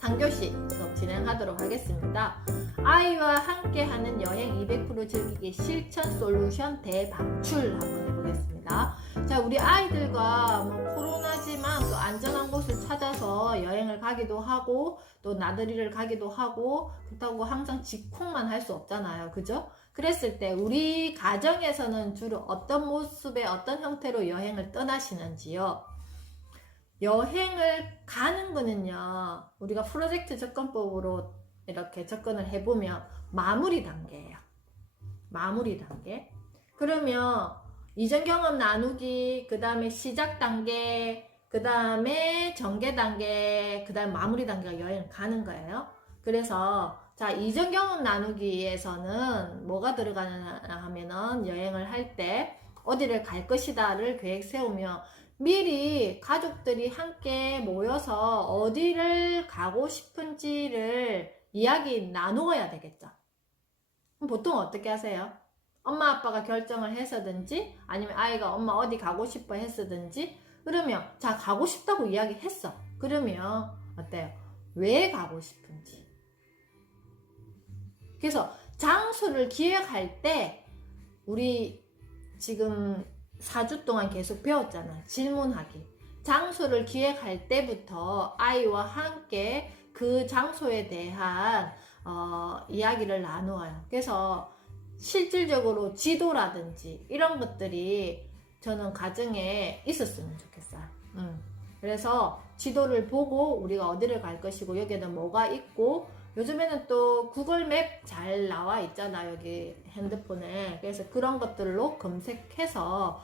3교시 수업 진행하도록 하겠습니다. 아이와 함께하는 여행 200% 즐기기 실천 솔루션 대방출 한번 해보겠습니다. 자, 우리 아이들과 코로나지만 또 안전한 곳을 찾아서 여행을 가기도 하고 또 나들이를 가기도 하고 그렇다고 항상 직콕만 할 수 없잖아요. 그죠? 그랬을 때 우리 가정에서는 주로 어떤 모습의 어떤 형태로 여행을 떠나시는지요? 여행을 가는 거는요, 우리가 프로젝트 접근법으로 이렇게 접근을 해보면 마무리 단계예요. 마무리 단계. 그러면 이전 경험 나누기, 그 다음에 시작 단계, 그 다음에 전개 단계, 그 다음에 마무리 단계가 여행 가는 거예요. 그래서 자, 이전 경험 나누기에서는 뭐가 들어가느냐 하면은 여행을 할 때 어디를 갈 것이다를 계획 세우며 미리 가족들이 함께 모여서 어디를 가고 싶은지를 이야기 나누어야 되겠죠. 그럼 보통 어떻게 하세요? 엄마 아빠가 결정을 해서든지 아니면 아이가 엄마 어디 가고 싶어 했었든지 그러면 자 가고 싶다고 이야기했어. 그러면 어때요? 왜 가고 싶은지. 그래서 장소를 기획할 때 우리 지금 4주 동안 계속 배웠잖아. 질문하기. 장소를 기획할 때부터 아이와 함께 그 장소에 대한 이야기를 나누어요. 그래서 실질적으로 지도라든지 이런 것들이 저는 가정에 있었으면 좋겠어요. 그래서 지도를 보고 우리가 어디를 갈 것이고 여기에는 뭐가 있고 요즘에는 또 구글맵 잘 나와 있잖아 여기 핸드폰에. 그래서 그런 것들로 검색해서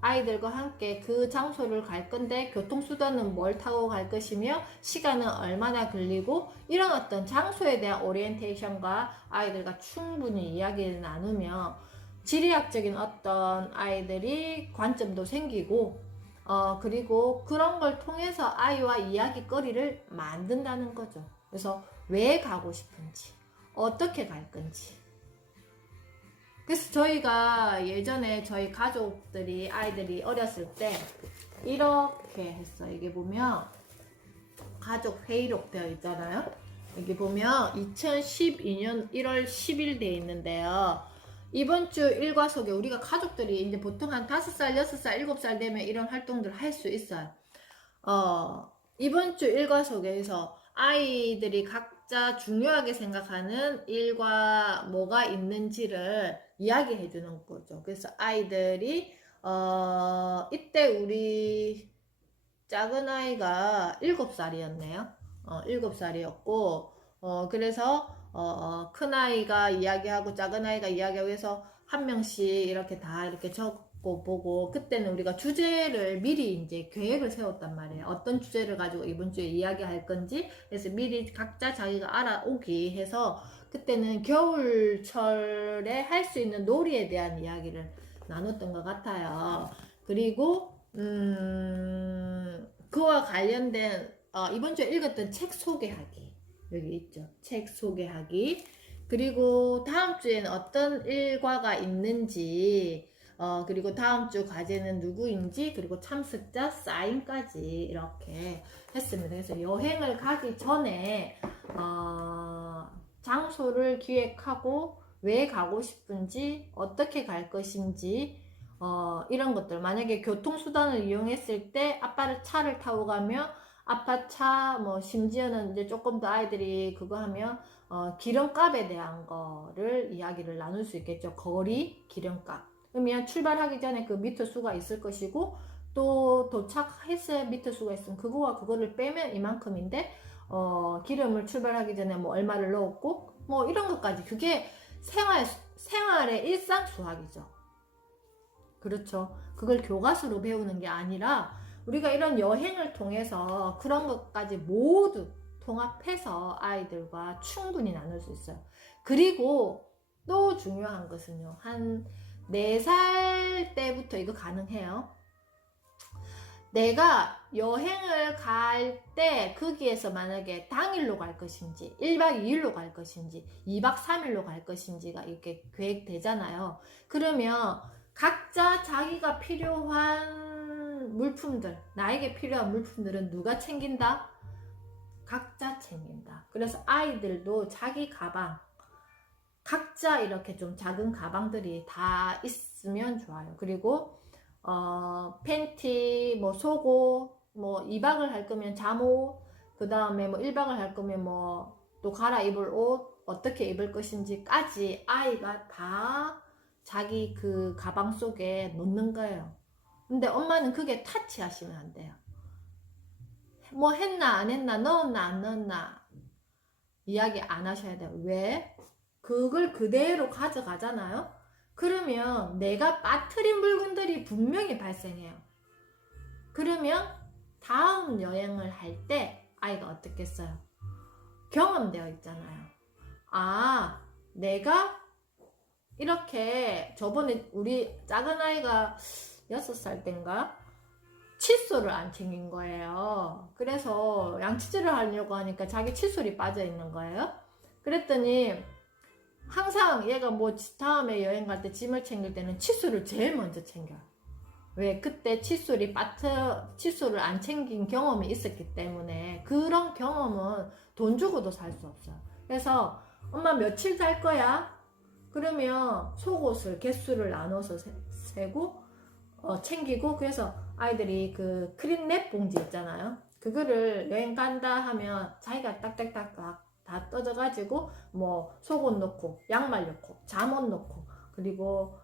아이들과 함께 그 장소를 갈 건데 교통수단은 뭘 타고 갈 것이며 시간은 얼마나 걸리고 이런 어떤 장소에 대한 오리엔테이션과 아이들과 충분히 이야기를 나누며 지리학적인 어떤 아이들이 관점도 생기고 그리고 그런 걸 통해서 아이와 이야기거리를 만든다는 거죠. 그래서 왜 가고 싶은지, 어떻게 갈 건지. 그래서 저희가 예전에 저희 가족들이 아이들이 어렸을 때 이렇게 했어요. 이게 보면 가족 회의록 되어 있잖아요. 여기 보면 2012년 1월 10일 되어 있는데요. 이번 주 일과 속에 우리가 가족들이 이제 보통 한 5살, 6살, 7살 되면 이런 활동들을 할 수 있어요. 이번 주 일과 속에서 아이들이 각자 중요하게 생각하는 일과 뭐가 있는지를 이야기해 주는 거죠. 그래서 아이들이 이때 우리 작은 아이가 7살이었네요. 7살이었고 그래서 큰 아이가 이야기하고 작은 아이가 이야기하고 해서 한 명씩 이렇게 다 이렇게 적고 보고 그때는 우리가 주제를 미리 이제 계획을 세웠단 말이에요. 어떤 주제를 가지고 이번 주에 이야기할 건지 그래서 미리 각자 자기가 알아오기 해서 그때는 겨울철에 할 수 있는 놀이에 대한 이야기를 나눴던 것 같아요. 그리고 그와 관련된 이번 주에 읽었던 책 소개하기 여기 있죠. 책 소개하기. 그리고 다음 주에는 어떤 일과가 있는지 그리고 다음 주 과제는 누구인지 그리고 참석자 사인까지 이렇게 했습니다. 그래서 여행을 가기 전에 장소를 기획하고 왜 가고 싶은지 어떻게 갈 것인지 이런 것들 만약에 교통수단을 이용했을 때 아빠를 차를 타고 가면 아빠 차 뭐 심지어는 이제 조금 더 아이들이 그거 하면 기름값에 대한 거를 이야기를 나눌 수 있겠죠. 거리 기름값 그러면 출발하기 전에 그 미터 수가 있을 것이고 또 도착했을 미터 수가 있으면 그거와 그거를 빼면 이만큼인데 기름을 출발하기 전에 뭐 얼마를 넣었고 뭐 이런 것까지 그게 생활의 일상 수학이죠. 그렇죠. 그걸 교과서로 배우는 게 아니라 우리가 이런 여행을 통해서 그런 것까지 모두 통합해서 아이들과 충분히 나눌 수 있어요. 그리고 또 중요한 것은요. 한 4살 때부터 이거 가능해요. 내가 여행을 갈 때 거기에서 만약에 당일로 갈 것인지 1박 2일로 갈 것인지 2박 3일로 갈 것인지가 이렇게 계획되잖아요. 그러면 각자 자기가 필요한 물품들, 나에게 필요한 물품들은 누가 챙긴다? 각자 챙긴다. 그래서 아이들도 자기 가방, 각자 이렇게 좀 작은 가방들이 다 있으면 좋아요. 그리고 팬티, 뭐 속옷, 뭐 2박을 할 거면 잠옷, 그 다음에 뭐 1박을 할 거면 뭐 또 갈아입을 옷, 어떻게 입을 것인지까지 아이가 다 자기 그 가방 속에 놓는 거예요. 근데 엄마는 그게 타치하시면 안 돼요. 뭐 했나 안 했나, 넣었나 안 넣었나 이야기 안 하셔야 돼요. 왜? 그걸 그대로 가져가잖아요. 그러면 내가 빠뜨린 물건들이 분명히 발생해요. 그러면 다음 여행을 할 때 아이가 어떻겠어요? 경험되어 있잖아요. 아, 내가 이렇게 저번에 우리 작은 아이가 6살 땐가 칫솔을 안 챙긴 거예요. 그래서 양치질을 하려고 하니까 자기 칫솔이 빠져 있는 거예요. 그랬더니 항상 얘가 뭐 다음에 여행 갈 때 짐을 챙길 때는 칫솔을 제일 먼저 챙겨요. 왜? 그때 칫솔을 안 챙긴 경험이 있었기 때문에. 그런 경험은 돈 주고도 살 수 없어요. 그래서 엄마 며칠 살 거야? 그러면 속옷을 개수를 나눠서 세고 챙기고, 그래서 아이들이 그 크린랩 봉지 있잖아요. 그거를 여행 간다 하면 자기가 딱딱딱딱 다 떠져가지고 뭐 속옷 넣고 양말 넣고 잠옷 넣고 그리고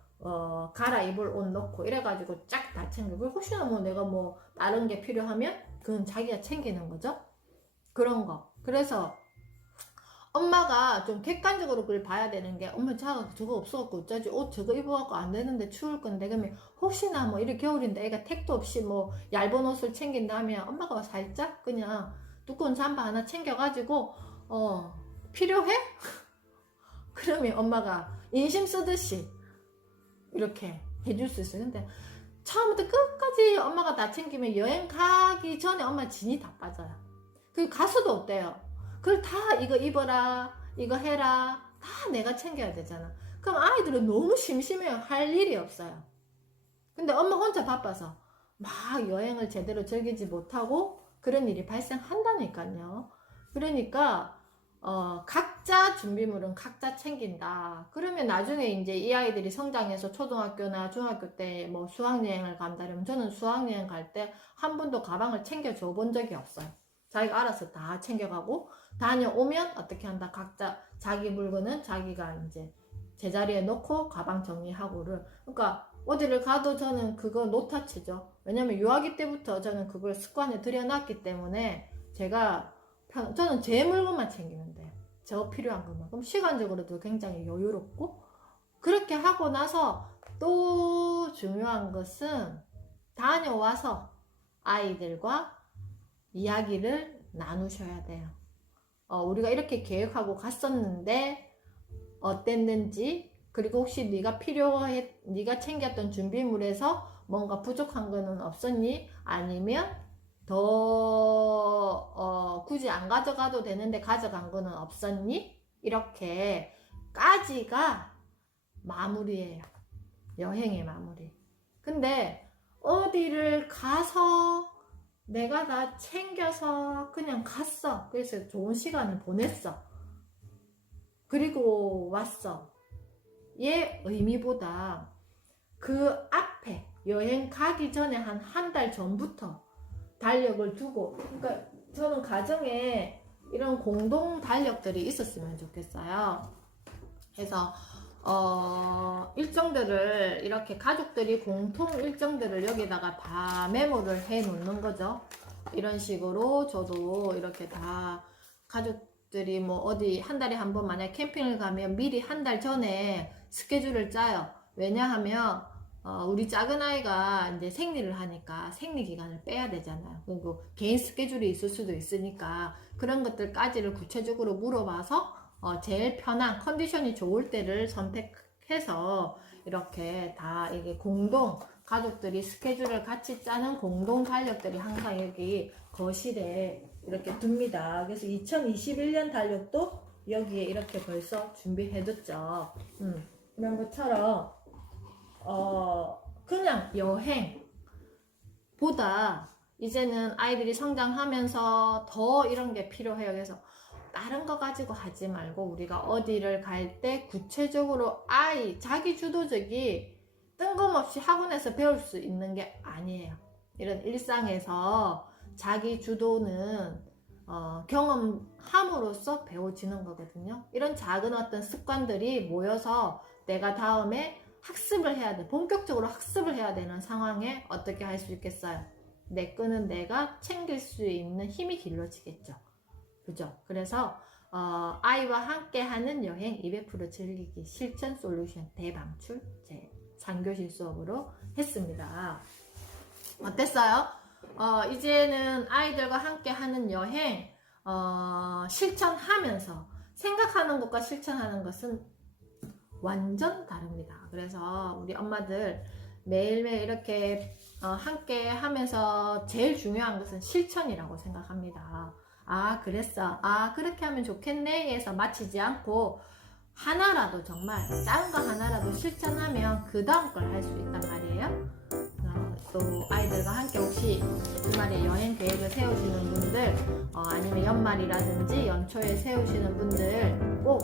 갈아입을 옷 넣고 이래가지고 쫙 다 챙기고, 혹시나 뭐 내가 뭐 다른 게 필요하면 그건 자기가 챙기는 거죠. 그런 거. 그래서 엄마가 좀 객관적으로 그걸 봐야 되는 게, 엄마 저거 없어갖고 어쩌지, 옷 저거 입어갖고 안 되는데 추울 건데, 그러면 혹시나 뭐 이렇게 겨울인데 애가 택도 없이 뭐 얇은 옷을 챙긴다 하면 엄마가 살짝 그냥 두꺼운 잠바 하나 챙겨가지고 필요해? 그러면 엄마가 인심 쓰듯이 이렇게 해줄 수 있어요. 근데 처음부터 끝까지 엄마가 다 챙기면 여행 가기 전에 엄마 진이 다 빠져요. 그 가수도 없대요. 그걸 다 이거 입어라, 이거 해라, 다 내가 챙겨야 되잖아. 그럼 아이들은 너무 심심해요. 할 일이 없어요. 근데 엄마 혼자 바빠서 막 여행을 제대로 즐기지 못하고 그런 일이 발생한다니까요. 그러니까 각자 준비물은 각자 챙긴다. 그러면 나중에 이제 이 아이들이 성장해서 초등학교나 중학교 때 뭐 수학여행을 간다면, 저는 수학여행 갈 때 한 번도 가방을 챙겨줘 본 적이 없어요. 자기가 알아서 다 챙겨가고, 다녀오면 어떻게 한다. 각자 자기 물건은 자기가 이제 제자리에 놓고 가방 정리하고를. 그러니까 어디를 가도 저는 그거 노타치죠. 왜냐면 유아기 때부터 저는 그걸 습관에 들여놨기 때문에 저는 제 물건만 챙기면 돼요. 저 필요한 것만. 그럼 시간적으로도 굉장히 여유롭고, 그렇게 하고 나서 또 중요한 것은 다녀와서 아이들과 이야기를 나누셔야 돼요. 우리가 이렇게 계획하고 갔었는데 어땠는지, 그리고 혹시 네가 챙겼던 준비물에서 뭔가 부족한 거는 없었니? 아니면 더 굳이 안 가져가도 되는데 가져간 거는 없었니? 이렇게까지가 마무리예요. 여행의 마무리. 근데 어디를 가서 내가 다 챙겨서 그냥 갔어. 그래서 좋은 시간을 보냈어. 그리고 왔어. 얘 의미보다 그 앞에 여행 가기 전에 한 달 전부터 달력을 두고, 그러니까 저는 가정에 이런 공동 달력들이 있었으면 좋겠어요. 그래서 일정들을 이렇게 가족들이 공통 일정들을 여기다가 다 메모를 해 놓는 거죠. 이런 식으로 저도 이렇게 다 가족들이 뭐 어디 한 달에 한 번 만약 캠핑을 가면 미리 한 달 전에 스케줄을 짜요. 왜냐하면 우리 작은 아이가 이제 생리를 하니까 생리 기간을 빼야 되잖아요. 그리고 개인 스케줄이 있을 수도 있으니까 그런 것들까지를 구체적으로 물어봐서 제일 편한 컨디션이 좋을 때를 선택해서 이렇게 다 이게 공동 가족들이 스케줄을 같이 짜는 공동 달력들이 항상 여기 거실에 이렇게 둡니다. 그래서 2021년 달력도 여기에 이렇게 벌써 준비해뒀죠. 이런 것처럼 그냥 여행 보다 이제는 아이들이 성장하면서 더 이런 게 필요해요. 그래서 다른 거 가지고 하지 말고 우리가 어디를 갈 때 구체적으로 자기 주도적이 뜬금없이 학원에서 배울 수 있는 게 아니에요. 이런 일상에서 자기 주도는 경험함으로써 배워지는 거거든요. 이런 작은 어떤 습관들이 모여서 내가 다음에 학습을 해야 돼. 본격적으로 학습을 해야 되는 상황에 어떻게 할 수 있겠어요? 내 끈은 내가 챙길 수 있는 힘이 길러지겠죠. 그죠? 그래서 아이와 함께 하는 여행 200% 즐기기 실천 솔루션 대방출 제 3교시 수업으로 했습니다. 어땠어요? 이제는 아이들과 함께 하는 여행 실천하면서 생각하는 것과 실천하는 것은 완전 다릅니다. 그래서 우리 엄마들 매일매일 이렇게 함께 하면서 제일 중요한 것은 실천이라고 생각합니다. 아, 그랬어. 아, 그렇게 하면 좋겠네. 해서 마치지 않고 하나라도 정말 작은 거 하나라도 실천하면 그 다음 걸 할 수 있단 말이에요. 또 아이들과 함께 혹시 주말에 여행 계획을 세우시는 분들 아니면 연말이라든지 연초에 세우시는 분들 꼭